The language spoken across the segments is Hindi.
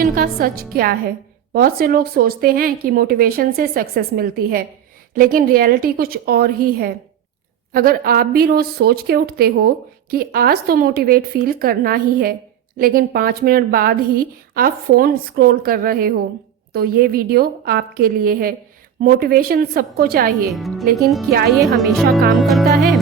मोटिवेशन का सच क्या है? बहुत से लोग सोचते हैं कि मोटिवेशन से सक्सेस मिलती है, लेकिन रियलिटी कुछ और ही है। अगर आप भी रोज सोच के उठते हो कि आज तो मोटिवेट फील करना ही है, लेकिन 5 मिनट बाद ही आप फोन स्क्रॉल कर रहे हो, तो ये वीडियो आपके लिए है। मोटिवेशन सबको चाहिए, लेकिन क्या ये हमेशा काम करता है?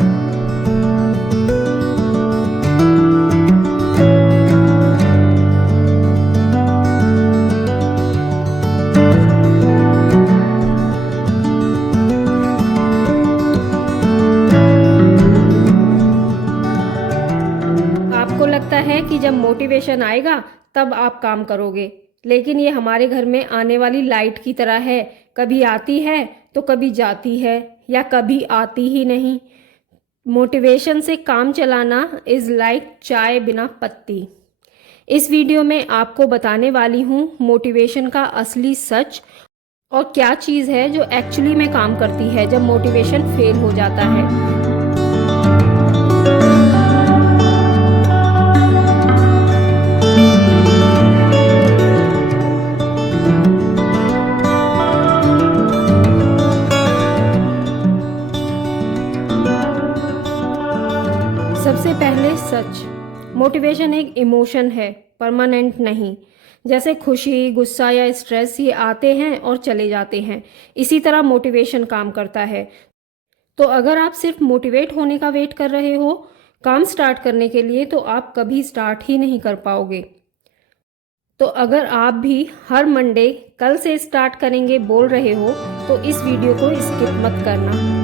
आपको लगता है कि जब मोटिवेशन आएगा तब आप काम करोगे, लेकिन ये हमारे घर में आने वाली लाइट की तरह है। कभी आती है तो कभी जाती है, या कभी आती ही नहीं। मोटिवेशन से काम चलाना इज़ लाइक चाय बिना पत्ती। इस वीडियो में आपको बताने वाली हूँ मोटिवेशन का असली सच, और क्या चीज़ है जो एक्चुअली में काम करती है जब मोटिवेशन फेल हो जाता है। सबसे पहले सच, मोटिवेशन एक इमोशन है, परमानेंट नहीं। जैसे खुशी, गुस्सा या स्ट्रेस, ये आते हैं और चले जाते हैं, इसी तरह मोटिवेशन काम करता है। तो अगर आप सिर्फ मोटिवेट होने का वेट कर रहे हो काम स्टार्ट करने के लिए, तो आप कभी स्टार्ट ही नहीं कर पाओगे। तो अगर आप भी हर मंडे कल से स्टार्ट करेंगे बोल रहे हो, तो इस वीडियो को स्किप मत करना।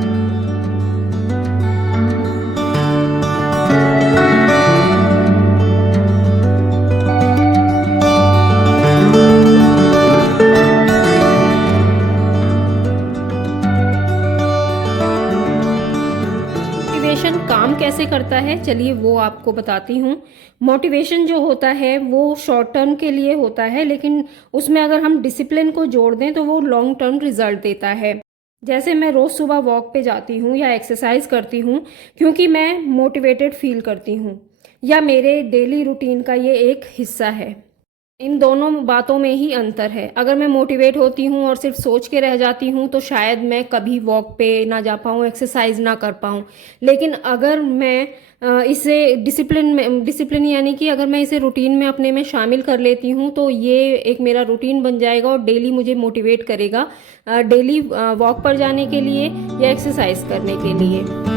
मोटिवेशन काम कैसे करता है, चलिए वो आपको बताती हूँ। मोटिवेशन जो होता है वो शॉर्ट टर्म के लिए होता है, लेकिन उसमें अगर हम डिसिप्लिन को जोड़ दें तो वो लॉन्ग टर्म रिजल्ट देता है। जैसे मैं रोज़ सुबह वॉक पे जाती हूँ या एक्सरसाइज करती हूँ क्योंकि मैं मोटिवेटेड फील करती हूँ, या मेरे डेली रूटीन का ये एक हिस्सा है। इन दोनों बातों में ही अंतर है। अगर मैं मोटिवेट होती हूँ और सिर्फ सोच के रह जाती हूँ तो शायद मैं कभी वॉक पे ना जा पाऊँ, एक्सरसाइज ना कर पाऊँ। लेकिन अगर मैं इसे डिसिप्लिन यानी कि अगर मैं इसे रूटीन में अपने में शामिल कर लेती हूँ, तो ये एक मेरा रूटीन बन जाएगा और डेली मुझे मोटिवेट करेगा, डेली वॉक पर जाने के लिए या एक्सरसाइज करने के लिए।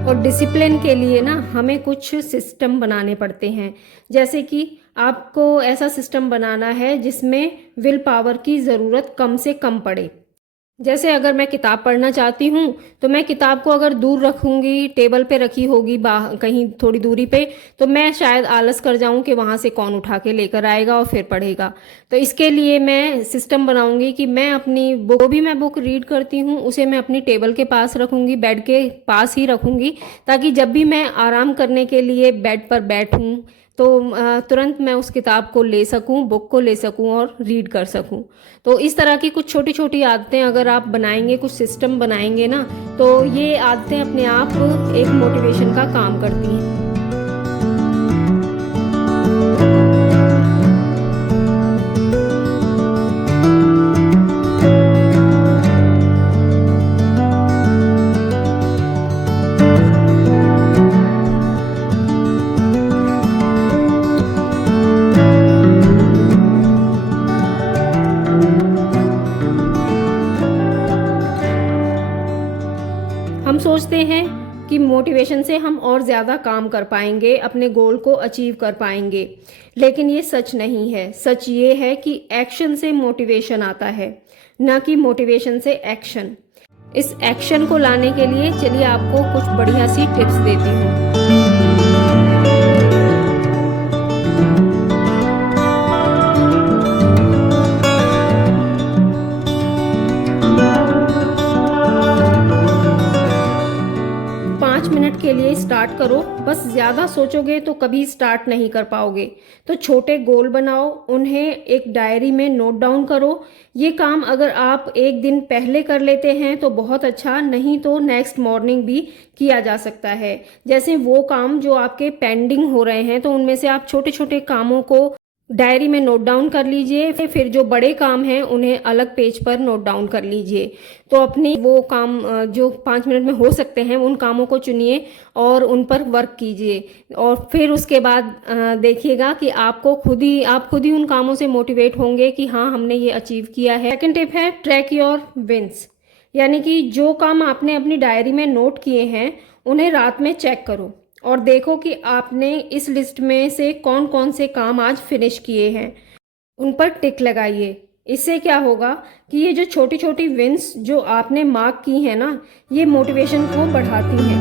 और डिसिप्लिन के लिए ना हमें कुछ सिस्टम बनाने पड़ते हैं। जैसे कि आपको ऐसा सिस्टम बनाना है जिसमें विल पावर की ज़रूरत कम से कम पड़े। जैसे अगर मैं किताब पढ़ना चाहती हूँ तो मैं किताब को अगर दूर रखूँगी, टेबल पे रखी होगी कहीं थोड़ी दूरी पे, तो मैं शायद आलस कर जाऊँ कि वहाँ से कौन उठा के लेकर आएगा और फिर पढ़ेगा। तो इसके लिए मैं सिस्टम बनाऊँगी कि मैं अपनी बुक, जो भी मैं बुक रीड करती हूँ उसे मैं अपनी टेबल के पास रखूँगी, बेड के पास ही रखूँगी, ताकि जब भी मैं आराम करने के लिए बेड पर बैठूँ तो तुरंत मैं उस किताब को ले सकूं, बुक को ले सकूं और रीड कर सकूं। तो इस तरह की कुछ छोटी छोटी आदतें अगर आप बनाएंगे, कुछ सिस्टम बनाएंगे ना, तो ये आदतें अपने आप एक मोटिवेशन का काम करती हैं। हम सोचते हैं कि मोटिवेशन से हम और ज़्यादा काम कर पाएंगे, अपने गोल को अचीव कर पाएंगे, लेकिन ये सच नहीं है। सच ये है कि एक्शन से मोटिवेशन आता है, ना कि मोटिवेशन से एक्शन। इस एक्शन को लाने के लिए चलिए आपको कुछ बढ़िया सी टिप्स देती हूँ। के लिए स्टार्ट करो। बस ज़्यादा सोचोगे तो कभी स्टार्ट नहीं कर पाओगे। तो छोटे गोल बनाओ, उन्हें एक डायरी में नोट डाउन करो। ये काम अगर आप एक दिन पहले कर लेते हैं तो बहुत अच्छा, नहीं तो नेक्स्ट मॉर्निंग भी किया जा सकता है। जैसे वो काम जो आपके पेंडिंग हो रहे हैं तो उनमें से आप छोटे छोटे कामों को डायरी में नोट डाउन कर लीजिए, फिर जो बड़े काम हैं उन्हें अलग पेज पर नोट डाउन कर लीजिए। तो अपनी वो काम जो 5 मिनट में हो सकते हैं उन कामों को चुनिए और उन पर वर्क कीजिए। और फिर उसके बाद देखिएगा कि आप खुद ही उन कामों से मोटिवेट होंगे कि हाँ, हमने ये अचीव किया है। सेकंड टिप है ट्रैक योर विंस, यानी कि जो काम आपने अपनी डायरी में नोट किए हैं उन्हें रात में चेक करो और देखो कि आपने इस लिस्ट में से कौन कौन से काम आज फिनिश किए हैं, उन पर टिक लगाइए। इससे क्या होगा कि ये जो छोटी छोटी विंस जो आपने मार्क की हैं ना, ये मोटिवेशन को बढ़ाती हैं।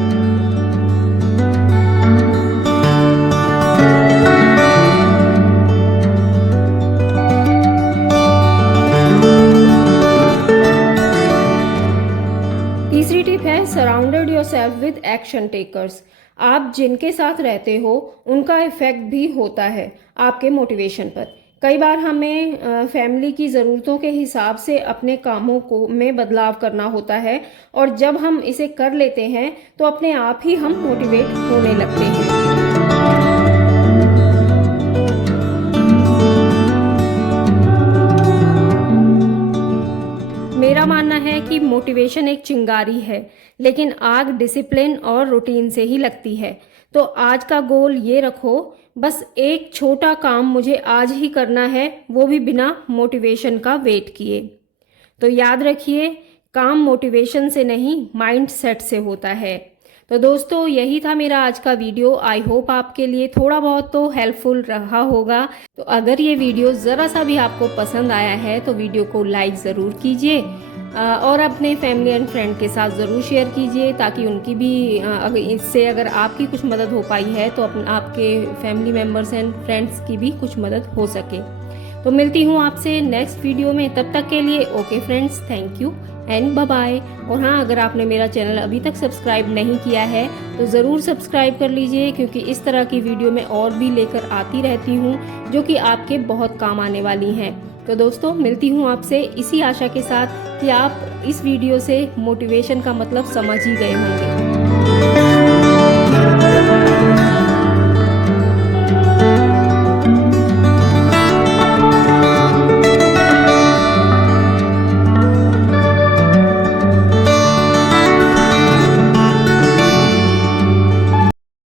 तीसरी टिप है surrounded yourself with action takers. आप जिनके साथ रहते हो उनका इफेक्ट भी होता है आपके मोटिवेशन पर। कई बार हमें फैमिली की ज़रूरतों के हिसाब से अपने कामों में बदलाव करना होता है और जब हम इसे कर लेते हैं तो अपने आप ही हम मोटिवेट होने लगते हैं। मेरा मानना है कि मोटिवेशन एक चिंगारी है, लेकिन आग डिसिप्लिन और रूटीन से ही लगती है। तो आज का गोल ये रखो, बस एक छोटा काम मुझे आज ही करना है, वो भी बिना मोटिवेशन का वेट किए। तो याद रखिए, काम मोटिवेशन से नहीं माइंड सेट से होता है। तो दोस्तों, यही था मेरा आज का वीडियो। आई होप आपके लिए थोड़ा बहुत तो हेल्पफुल रहा होगा। तो अगर ये वीडियो ज़रा सा भी आपको पसंद आया है तो वीडियो को लाइक ज़रूर कीजिए और अपने फैमिली एंड फ्रेंड के साथ ज़रूर शेयर कीजिए, ताकि उनकी भी अगर आपकी कुछ मदद हो पाई है तो आपके फैमिली मेम्बर्स एंड फ्रेंड्स की भी कुछ मदद हो सके। तो मिलती हूँ आपसे नेक्स्ट वीडियो में। तब तक के लिए okay friends, thank you and bye bye. और हाँ, अगर आपने मेरा चैनल अभी तक सब्सक्राइब नहीं किया है तो ज़रूर सब्सक्राइब कर लीजिए, क्योंकि इस तरह की वीडियो मैं और भी लेकर आती रहती हूँ जो कि आपके बहुत काम आने वाली हैं। तो दोस्तों, मिलती हूँ आपसे इसी आशा के साथ कि आप इस वीडियो से मोटिवेशन का मतलब समझ ही गए होंगे।